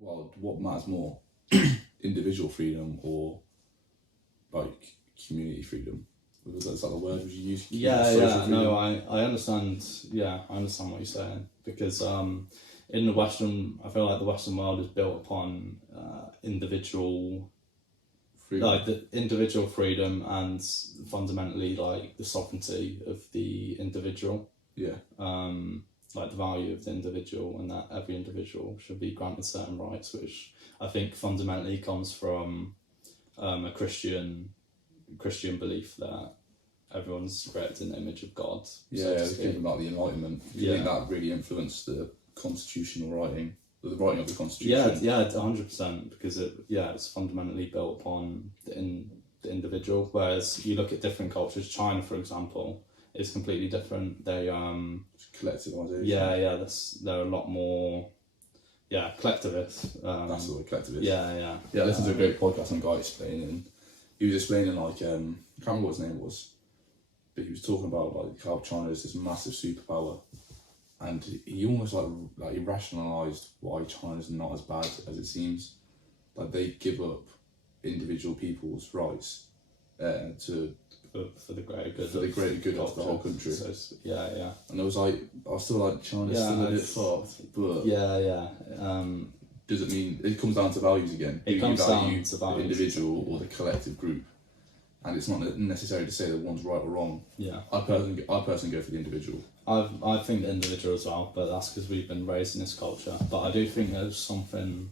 well, what matters more, individual freedom or like community freedom? Is that the word would you use? I understand. Yeah, I understand what you're saying, because in the Western, I feel like the Western world is built upon individual freedom. Like the individual freedom and fundamentally like the sovereignty of the individual. Yeah. Like the value of the individual, and that every individual should be granted certain rights, which I think fundamentally comes from a Christian belief that everyone's created in the image of God. Yeah, thinking about the Enlightenment. Do you think that really influenced the constitutional writing, the writing of the Constitution? Yeah, 100%, because it's fundamentally built upon the individual. Whereas you look at different cultures, China, for example, is completely different. They collectivization. Yeah, they're a lot more. Yeah, collectivist. That's the word, collectivist. Yeah. I listened to a great podcast on a guy explaining. He was explaining like I can't remember what his name was, but he was talking about like how China is this massive superpower, and he almost like he rationalised why China's not as bad as it seems. Like they give up individual people's rights for the greater good. For the greater good of the whole country. So, yeah. And I was still like China's still a bit far, but does it mean it comes down to values again? It comes down to values. The individual or the collective group, and it's not necessary to say that one's right or wrong. Yeah. I personally go for the individual. I think the individual as well, but that's because we've been raised in this culture. But I do think there's something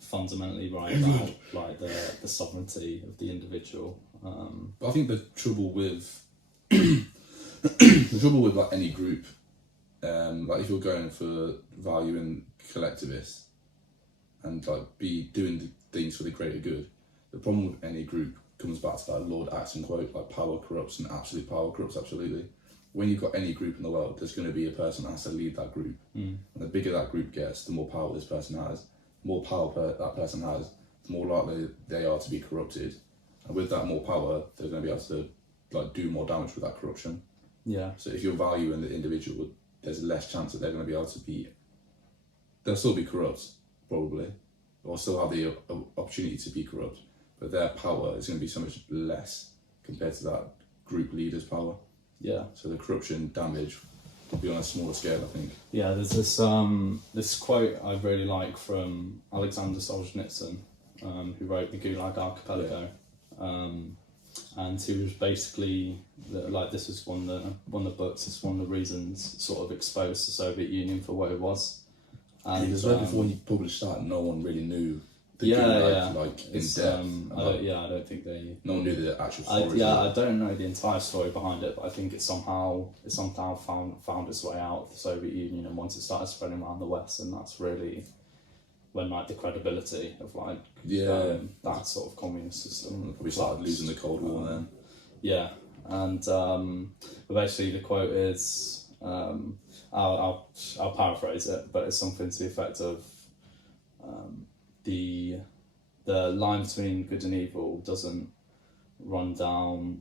fundamentally right about like the sovereignty of the individual. But I think the trouble with like any group, like if you're going for value in collectivists and like be doing the things for the greater good, the problem with any group comes back to that Lord Acton quote, like power corrupts and absolute power corrupts absolutely. When you've got any group in the world, there's going to be a person that has to lead that group. And the bigger that group gets, the more power this person has. The more power that person has, the more likely they are to be corrupted. And with that more power, they're going to be able to like do more damage with that corruption. Yeah. So if you're valuing the individual, there's less chance that they're going to be able to be. They'll still be corrupt, probably, or still have the opportunity to be corrupt, but their power is going to be so much less compared to that group leader's power. Yeah. So the corruption damage will be on a smaller scale, I think. Yeah, there's this quote I really like from Alexander Solzhenitsyn, who wrote the Gulag Archipelago. And he was basically this is one of the books. It's one of the reasons sort of exposed the Soviet Union for what it was. And because right before you published that, no one really knew. In depth. I don't think they. No one knew the actual story. I don't know the entire story behind it, but I think it somehow found its way out of the Soviet Union, and once it started spreading around the West, and that's really when like the credibility of like that sort of communist system probably started losing the Cold War then. Yeah, and but basically the quote is I'll paraphrase it, but it's something to the effect of the line between good and evil doesn't run down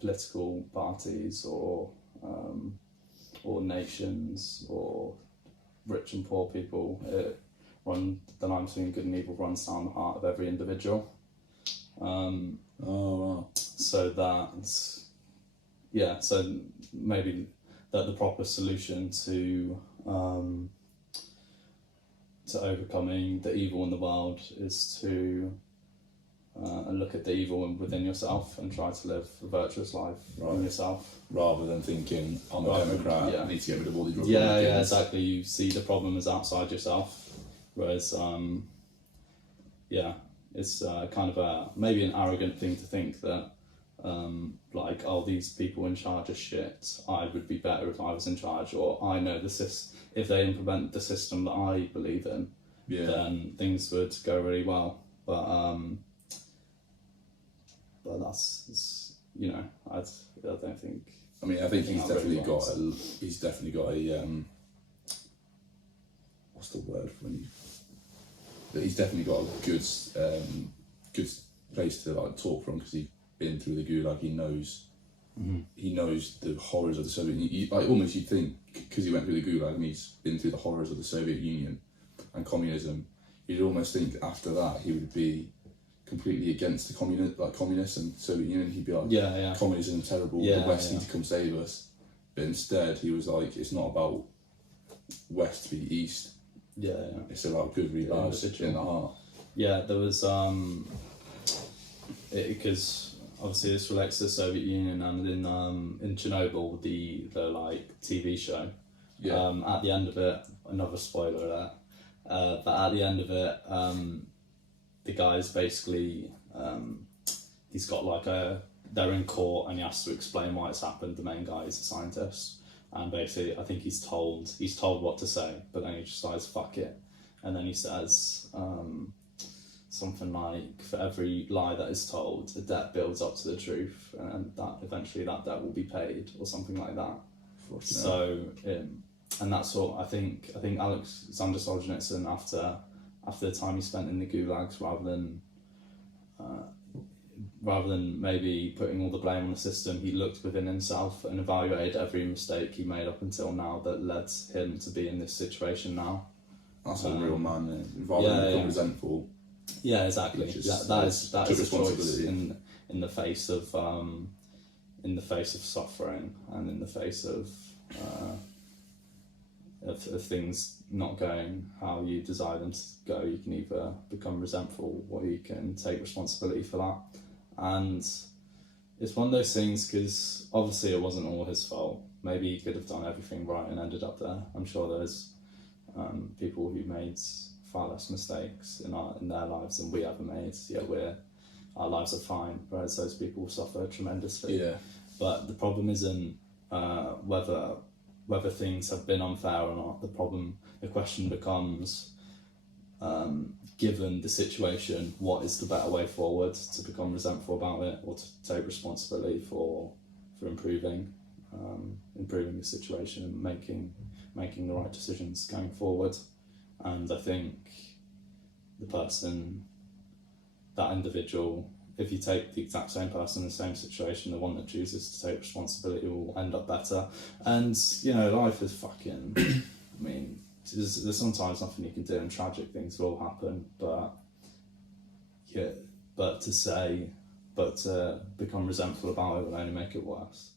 political parties or nations or rich and poor people. The line between good and evil runs down the heart of every individual. So maybe that the proper solution to overcoming the evil in the world is to look at the evil within yourself and try to live a virtuous life in yourself. Rather than thinking, I'm a Democrat, I need to get rid of all these Republicans. Yeah, exactly. You see the problem as outside yourself. Whereas, it's kind of maybe an arrogant thing to think that, these people in charge are shit. I would be better if I was in charge, or I know if they implement the system that I believe in, then things would go really well. But that's I don't think. I mean, I think he's definitely got a what's the word when you? He's definitely got a good place to like talk from, because he's been through the Gulag. He knows the horrors of the Soviet Union. Almost you'd think, because he went through the Gulag and he's been through the horrors of the Soviet Union and communism, you'd almost think after that he would be completely against the communists and Soviet Union. He'd be like, communism is terrible, the West need to come save us. But instead he was like, it's not about West v East. It's about good v bad in the heart. There was because obviously this relates to the Soviet Union, and in Chernobyl, the like TV show. At the end of it, another spoiler alert. But at the end of it, the guy's basically he's got like they're in court and he has to explain why it's happened. The main guy is a scientist, and basically I think he's told what to say, but then he just decides fuck it, and then he says something like, for every lie that is told, a debt builds up to the truth, and that eventually that debt will be paid, or something like that. So and that's what I think Alexander Solzhenitsyn, after the time he spent in the gulags, rather than maybe putting all the blame on the system, he looked within himself and evaluated every mistake he made up until now that led him to be in this situation now. That's a real man, rather than become resentful. Yeah, exactly. That is a choice in the face of suffering, and in the face of things not going how you desire them to go. You can either become resentful, or you can take responsibility for that. And it's one of those things, because obviously it wasn't all his fault. Maybe he could have done everything right and ended up there. I'm sure there's people who made far less mistakes in their lives than we ever made. Our lives are fine, whereas those people suffer tremendously. But the problem isn't whether things have been unfair or not. The question becomes, given the situation, what is the better way forward? To become resentful about it, or to take responsibility for improving the situation and making the right decisions going forward. And I think that individual, if you take the exact same person in the same situation, the one that chooses to take responsibility will end up better. And, life is fucking, I mean, there's sometimes nothing you can do, and tragic things will happen, but to become resentful about it will only make it worse.